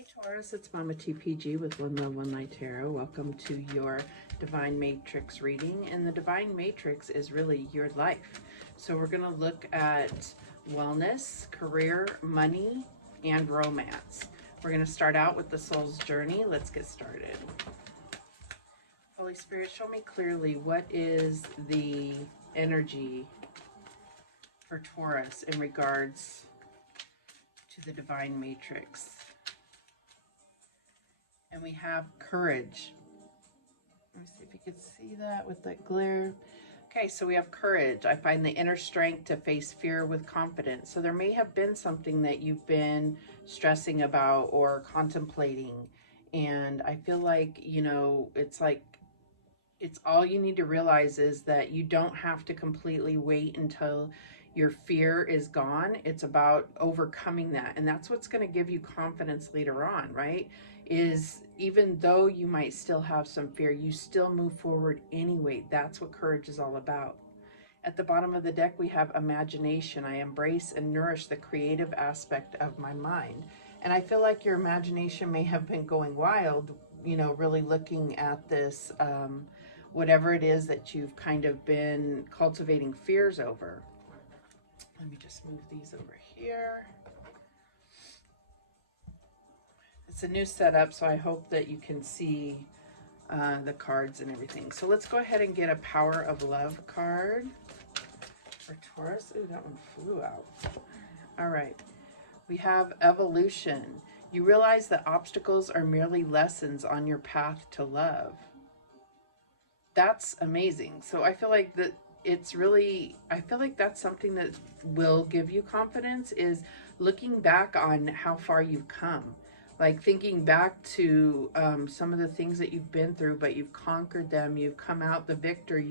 Hey Taurus, it's Mama TPG with One Love, One Light Tarot. Welcome to your Divine Matrix reading. And the Divine Matrix is really your life. So we're going to look at wellness, career, money, and romance. We're going to start out with the soul's journey. Let's get started. Holy Spirit, show me clearly what is the energy for Taurus in regards to the Divine Matrix. And we have courage. Let me see if you can see that with that glare. Okay, so we have courage. I find the inner strength to face fear with confidence. So there may have been something that you've been stressing about or contemplating. And I feel like, you know, it's all you need to realize is that you don't have to completely wait until your fear is gone. It's about overcoming that. And that's what's going to give you confidence later on, right? Is even though you might still have some fear, you still move forward anyway. That's what courage is all about. At the bottom of the deck, we have imagination. I embrace and nourish the creative aspect of my mind. And I feel like your imagination may have been going wild, you know, really looking at this, whatever it is that you've kind of been cultivating fears over. Let me just move these over here. It's a new setup, so I hope that you can see the cards and everything. So let's go ahead and get a Power of Love card for Taurus. Ooh, that one flew out. All right. We have Evolution. You realize that obstacles are merely lessons on your path to love. That's amazing. So I feel like that it's really, I feel like that's something that will give you confidence, is looking back on how far you've come. Like thinking back to some of the things that you've been through, but you've conquered them. You've come out the victor.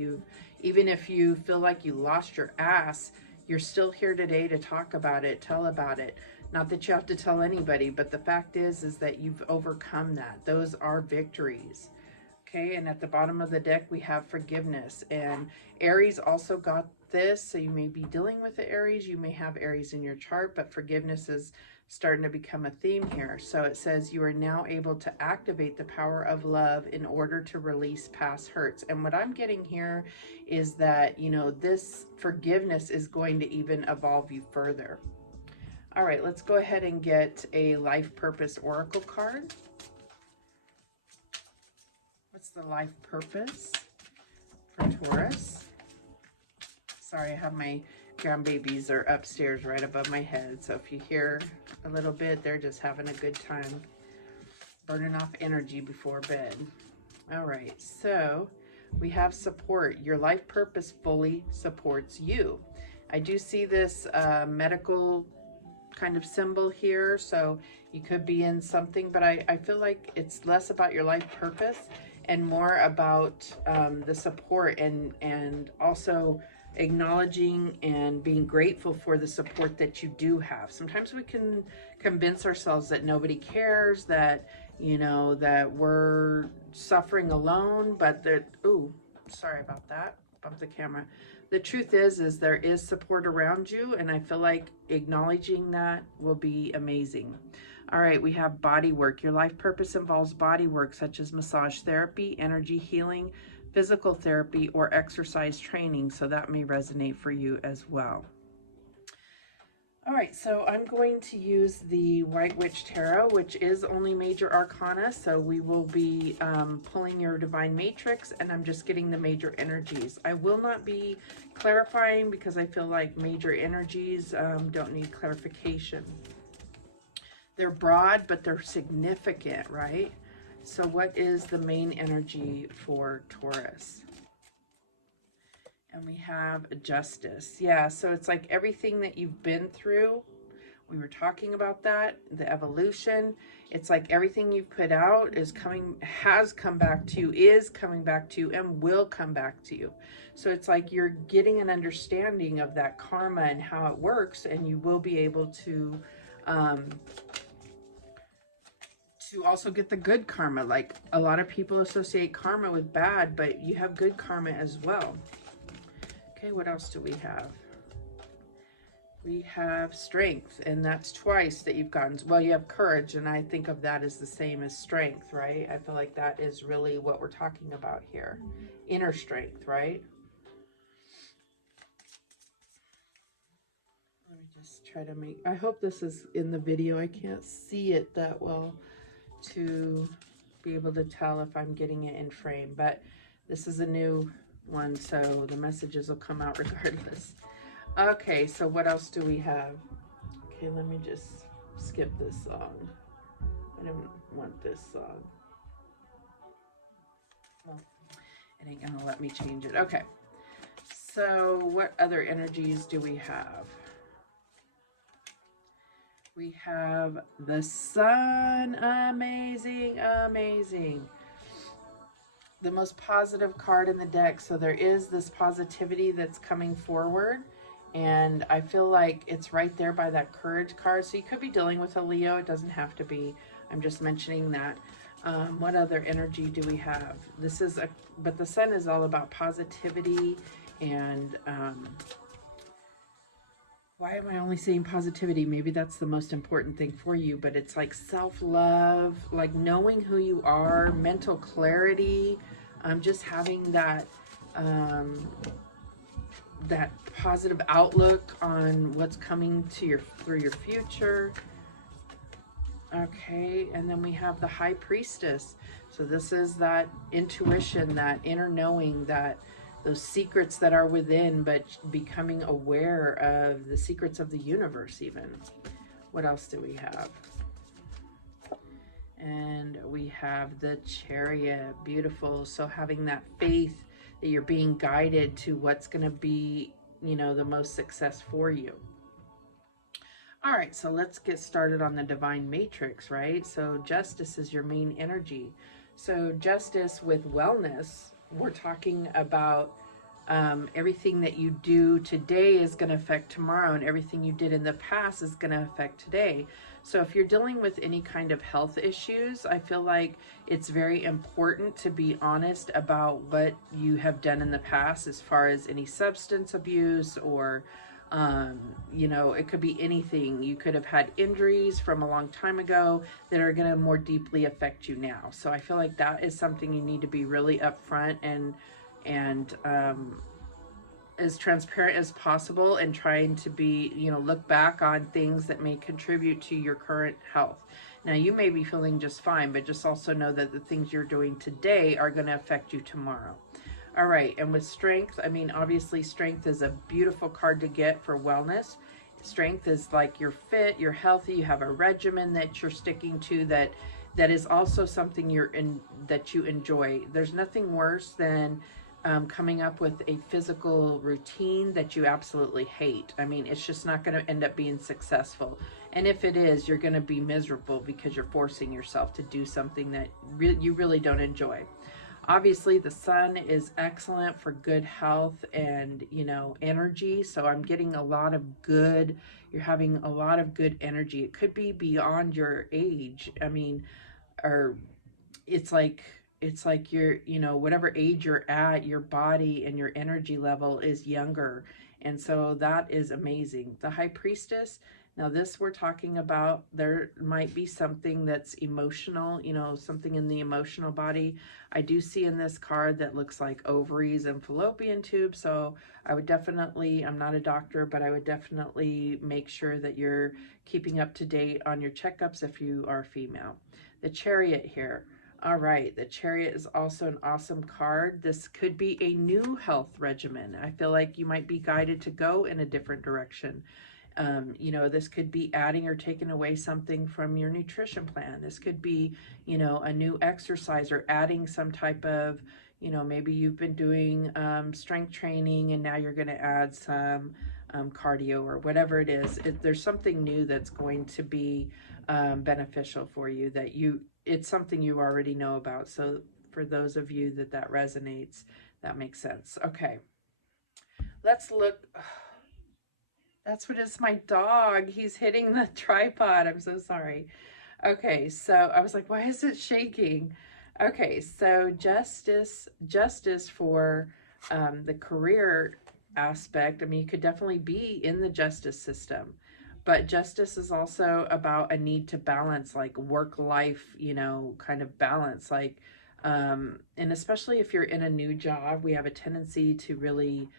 Even if you feel like you lost your ass, you're still here today to talk about it, tell about it. Not that you have to tell anybody, but the fact is that you've overcome that. Those are victories. Okay, and at the bottom of the deck, we have forgiveness. And Aries also got this, so you may be dealing with the Aries. You may have Aries in your chart, but forgiveness is starting to become a theme here. So it says you are now able to activate the power of love in order to release past hurts. And what I'm getting here is that, you know, this forgiveness is going to even evolve you further. All right, let's go ahead and get a Life Purpose Oracle card. What's the life purpose for Taurus? Sorry, I have my grandbabies are upstairs right above my head. So if you hear a little bit, they're just having a good time burning off energy before bed. All right, so we have support. Your life purpose fully supports you. I do see this medical kind of symbol here. So you could be in something, but I feel like it's less about your life purpose and more about the support and also acknowledging and being grateful for the support that you do have. Sometimes we can convince ourselves that nobody cares, that, you know, that we're suffering alone, but that, ooh, sorry about that, bumped the camera. The truth is there is support around you, and I feel like acknowledging that will be amazing. All right, we have body work. Your life purpose involves body work such as massage therapy, energy healing, physical therapy, or exercise training. So that may resonate for you as well. All right, so I'm going to use the White Witch Tarot, which is only major arcana. So we will be pulling your Divine Matrix, and I'm just getting the major energies. I will not be clarifying because I feel like major energies don't need clarification. They're broad, but they're significant, right? So what is the main energy for Taurus? And we have Justice. Yeah, so it's like everything that you've been through. We were talking about that, the evolution. It's like everything you've put out has come back to you, is coming back to you, and will come back to you. So it's like you're getting an understanding of that karma and how it works, and you will be able to also get the good karma. Like a lot of people associate karma with bad, but you have good karma as well. Okay, what else do we have? We have strength, and that's twice that you've gotten. Well, you have courage, and I think of that as the same as strength, right? I feel like that is really what we're talking about here. Inner strength, right? Let me just try to make, I hope this is in the video. I can't see it that well to be able to tell if I'm getting it in frame, but this is a new one, so the messages will come out regardless. Okay, so what else do we have? Okay, let me just skip this song. I don't want this song. Well, it ain't gonna let me change it. Okay, so what other energies do we have? We have the sun. Amazing, amazing. The most positive card in the deck. So there is this positivity that's coming forward. And I feel like it's right there by that courage card. So you could be dealing with a Leo. It doesn't have to be. I'm just mentioning that. What other energy do we have? This is but the sun is all about positivity and why am I only saying positivity? Maybe that's the most important thing for you, but it's like self-love, like knowing who you are, mental clarity, just having that that positive outlook on what's coming to through your future. Okay, and then we have the High Priestess. So this is that intuition, that inner knowing, that those secrets that are within, but becoming aware of the secrets of the universe even. What else do we have? And we have the Chariot. Beautiful. So having that faith that you're being guided to what's going to be, you know, the most success for you. All right, so let's get started on the divine matrix, right? So justice is your main energy. So justice with wellness, we're talking about everything that you do today is going to affect tomorrow, and everything you did in the past is going to affect today. So if you're dealing with any kind of health issues, I feel like it's very important to be honest about what you have done in the past as far as any substance abuse or you know, it could be anything. You could have had injuries from a long time ago that are going to more deeply affect you now. So I feel like that is something you need to be really upfront and as transparent as possible, and trying to be, you know, look back on things that may contribute to your current health. Now, you may be feeling just fine, but just also know that the things you're doing today are going to affect you tomorrow. All right, and with strength, I mean, obviously strength is a beautiful card to get for wellness. Strength is like you're fit, you're healthy, you have a regimen that you're sticking to that is also something that you enjoy. There's nothing worse than coming up with a physical routine that you absolutely hate. I mean, it's just not going to end up being successful. And if it is, you're going to be miserable because you're forcing yourself to do something that you really don't enjoy. Obviously, the sun is excellent for good health and, you know, energy. So I'm getting a lot of good, you're having a lot of good energy. It could be beyond your age. I mean, or it's like you're, you know, whatever age you're at, your body and your energy level is younger. And so that is amazing. The High Priestess, now this we're talking about, there might be something that's emotional, you know, something in the emotional body. I do see in this card that looks like ovaries and fallopian tubes. So I would definitely, I'm not a doctor, but I would definitely make sure that you're keeping up to date on your checkups if you are female. The Chariot here. All right, the Chariot is also an awesome card. This could be a new health regimen. I feel like you might be guided to go in a different direction. You know, this could be adding or taking away something from your nutrition plan. This could be, you know, a new exercise or adding some type of, you know, maybe you've been doing strength training and now you're going to add some cardio or whatever it is. There's something new that's going to be beneficial for you that it's something you already know about. So for those of you that resonates, that makes sense. Okay, let's look. That's what it's my dog. He's hitting the tripod. I'm so sorry. Okay, so I was like, why is it shaking? Okay, so justice for the career aspect. I mean, you could definitely be in the justice system, but justice is also about a need to balance, like work life, you know, kind of balance. Like, and especially if you're in a new job, we have a tendency to really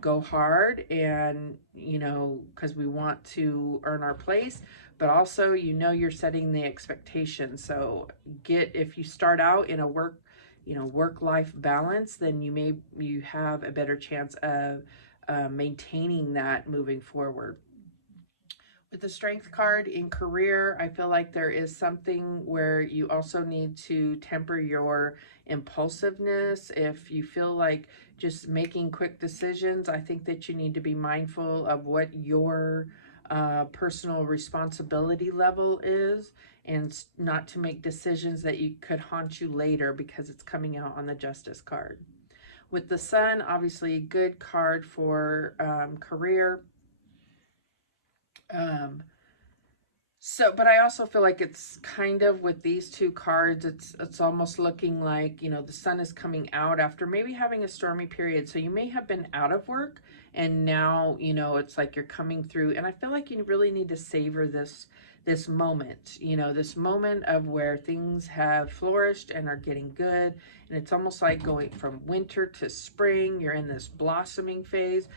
go hard, and, you know, because we want to earn our place, but also, you know, you're setting the expectation. So if you start out in a work-life balance, then you have a better chance of maintaining that moving forward. With the strength card in career, I feel like there is something where you also need to temper your impulsiveness. If you feel like just making quick decisions, I think that you need to be mindful of what your personal responsibility level is, and not to make decisions that you could haunt you later, because it's coming out on the Justice card. With the Sun, obviously a good card for career. But I also feel like it's kind of, with these two cards, it's almost looking like, you know, the Sun is coming out after maybe having a stormy period. So you may have been out of work, and now, you know, it's like you're coming through. And I feel like you really need to savor this moment, you know, this moment of where things have flourished and are getting good. And it's almost like going from winter to spring. You're in this blossoming phase.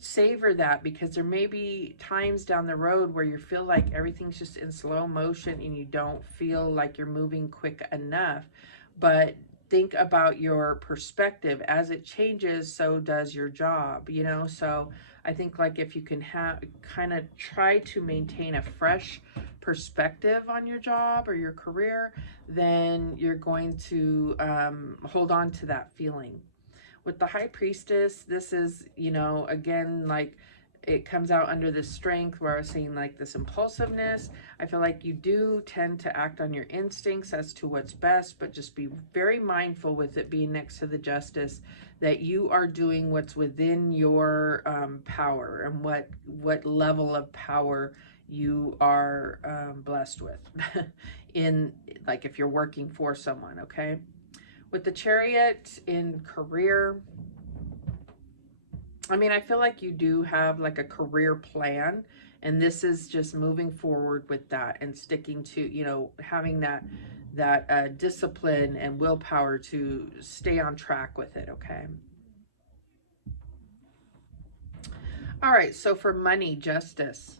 Savor that, because there may be times down the road where you feel like everything's just in slow motion and you don't feel like you're moving quick enough. But think about your perspective. As it changes, so does your job, you know. So I think, like, if you can have kind of try to maintain a fresh perspective on your job or your career, then you're going to hold on to that feeling. With the High Priestess, this is, you know, again, like, it comes out under the strength, where I was saying, like, this impulsiveness. I feel like you do tend to act on your instincts as to what's best, but just be very mindful, with it being next to the Justice, that you are doing what's within your power, and what level of power you are blessed with in, like, if you're working for someone, okay? With the Chariot in career, I mean, I feel like you do have like a career plan, and this is just moving forward with that and sticking to, you know, having that discipline and willpower to stay on track with it, okay? All right, so for money, Justice.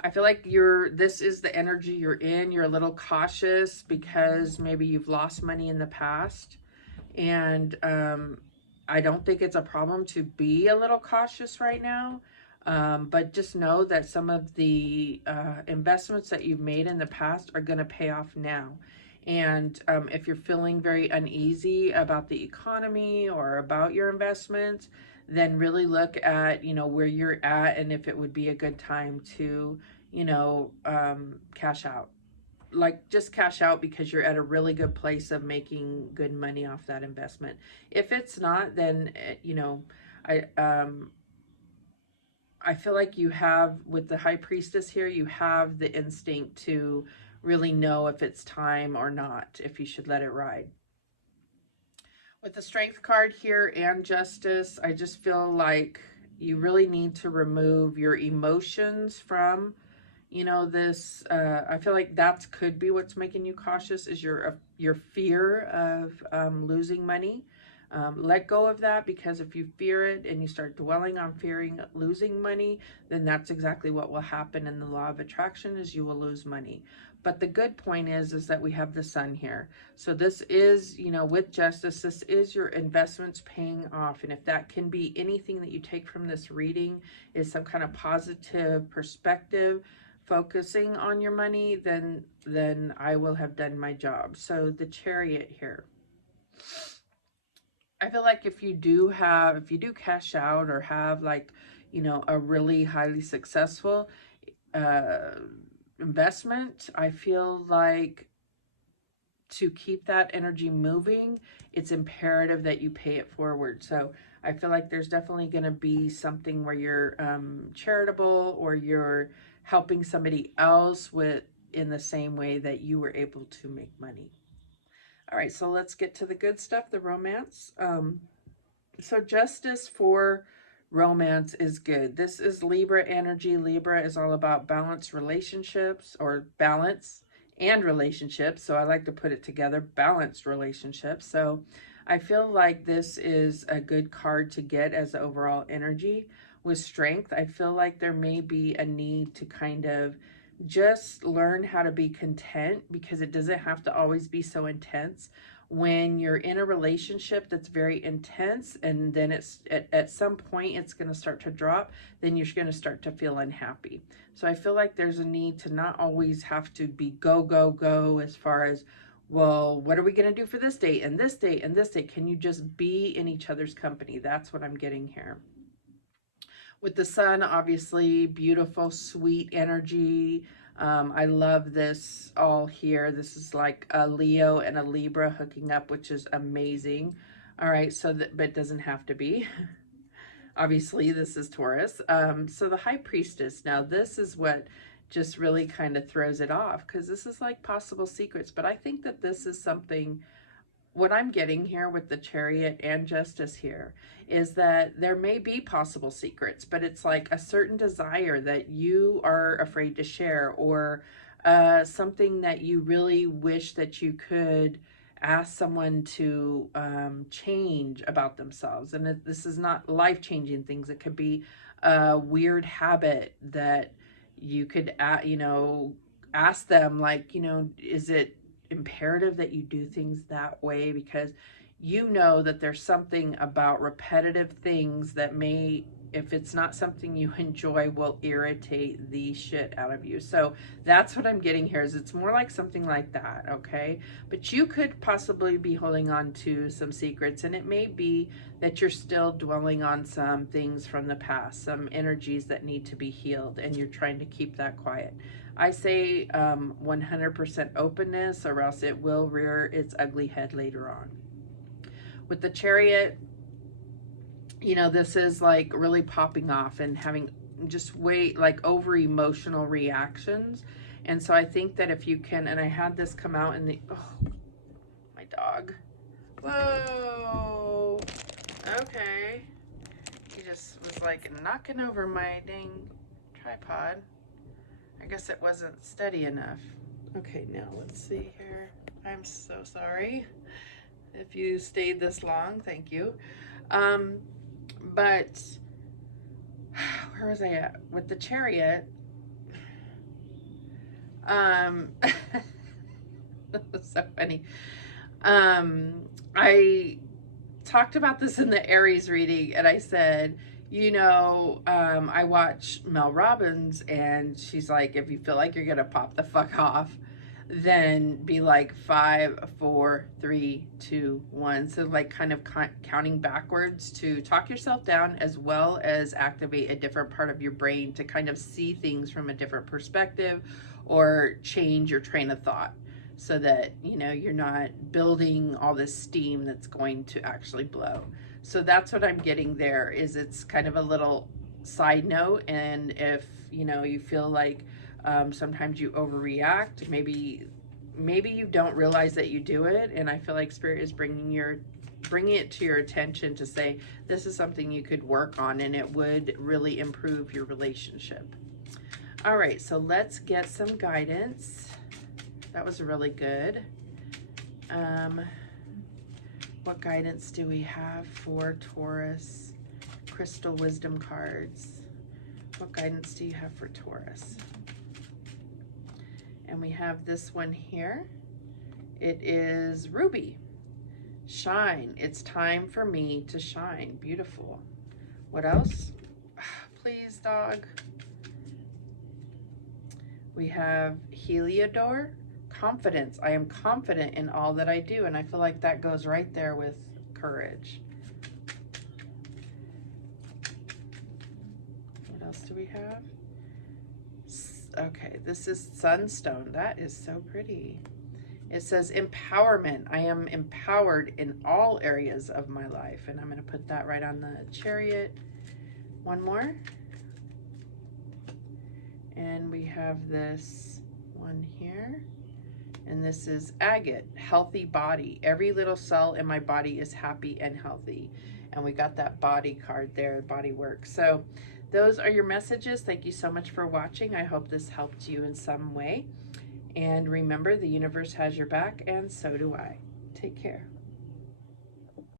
I feel like this is the energy you're in. You're a little cautious because maybe you've lost money in the past. And I don't think it's a problem to be a little cautious right now. But just know that some of the investments that you've made in the past are going to pay off now. And if you're feeling very uneasy about the economy or about your investments, then really look at, you know, where you're at, and if it would be a good time to, you know, cash out. Like, just cash out because you're at a really good place of making good money off that investment. If it's not, then, you know, I feel like you have, with the High Priestess here, you have the instinct to really know if it's time or not, if you should let it ride. With the Strength card here and Justice, I just feel like you really need to remove your emotions from, you know, this. I feel like that could be what's making you cautious, is your fear of losing money. Let go of that, because if you fear it and you start dwelling on fearing losing money, then that's exactly what will happen in the law of attraction, is you will lose money. But the good point is that we have the Sun here. So this is, you know, with Justice, this is your investments paying off. And if that can be anything that you take from this reading, is some kind of positive perspective, focusing on your money, then I will have done my job. So the Chariot here. I feel like if you do cash out, or have, like, you know, a really highly successful investment, I feel like to keep that energy moving, it's imperative that you pay it forward. So I feel like there's definitely going to be something where you're charitable, or you're helping somebody else in the same way that you were able to make money. All right, so let's get to the good stuff, the romance. So Justice for romance is good. This is Libra energy. Libra is all about balanced relationships, or balance and relationships. So I like to put it together, balanced relationships. So I feel like this is a good card to get as overall energy. With strength, I feel like there may be a need to kind of just learn how to be content, because it doesn't have to always be so intense. When you're in a relationship that's very intense, and then it's at some point it's going to start to drop, then you're going to start to feel unhappy. So I feel like there's a need to not always have to be go, go, go, as far as, well, what are we going to do for this date and this date and this date? Can you just be in each other's company? That's what I'm getting here. With the sun, obviously, beautiful, sweet energy. I love this all here. This is like a Leo and a Libra hooking up, which is amazing. All right, so that, but it doesn't have to be. Obviously, this is Taurus. So the High Priestess. Now, this is what just really kind of throws it off, because this is like possible secrets. But I think that this is something, what I'm getting here with the Chariot and Justice here, is that there may be possible secrets, but it's like a certain desire that you are afraid to share, or something that you really wish that you could ask someone to change about themselves. And this is not life-changing things. It could be a weird habit that you could, you know, ask them, like, you know, is it imperative that you do things that way? Because you know that there's something about repetitive things that may, if it's not something you enjoy, will irritate the shit out of you. So that's what I'm getting here, is it's more like something like that, okay? But you could possibly be holding on to some secrets, and it may be that you're still dwelling on some things from the past, some energies that need to be healed, and you're trying to keep that quiet. I say 100% openness, or else it will rear its ugly head later on. With the Chariot, you know, this is like really popping off and having just like over emotional reactions. And so I think that if you can, and I had this come out in the, oh, my dog. Whoa. Okay. He just was like knocking over my dang tripod. I guess it wasn't steady enough. Okay, now let's see here. I'm so sorry if you stayed this long. Thank you. But where was I at? With the Chariot, that was so funny. I talked about this in the Aries reading, and I said, you know, I watch Mel Robbins, and she's like, if you feel like you're gonna pop the fuck off, then be like 5, 4, 3, 2, 1. So like kind of counting backwards to talk yourself down, as well as activate a different part of your brain to kind of see things from a different perspective, or change your train of thought, so that, you know, you're not building all this steam that's going to actually blow. So that's what I'm getting there, is it's kind of a little side note. And if, you know, you feel like sometimes you overreact, maybe you don't realize that you do it, and I feel like Spirit is bringing it to your attention to say, this is something you could work on, and it would really improve your relationship. All right, so let's get some guidance. That was really good. What guidance do we have for Taurus? Crystal wisdom cards. What guidance do you have for Taurus? And we have this one here. It is Ruby. Shine. It's time for me to shine. Beautiful. What else? Please, dog. We have Heliodor. Confidence. I am confident in all that I do. And I feel like that goes right there with courage. What else do we have? Okay, this is Sunstone. That is so pretty. It says empowerment. I am empowered in all areas of my life. And I'm going to put that right on the Chariot. One more. And we have this one here. And this is agate, healthy body. Every little cell in my body is happy and healthy. And we got that body card there, body work. So those are your messages. Thank you so much for watching. I hope this helped you in some way. And remember, the universe has your back, and so do I. Take care.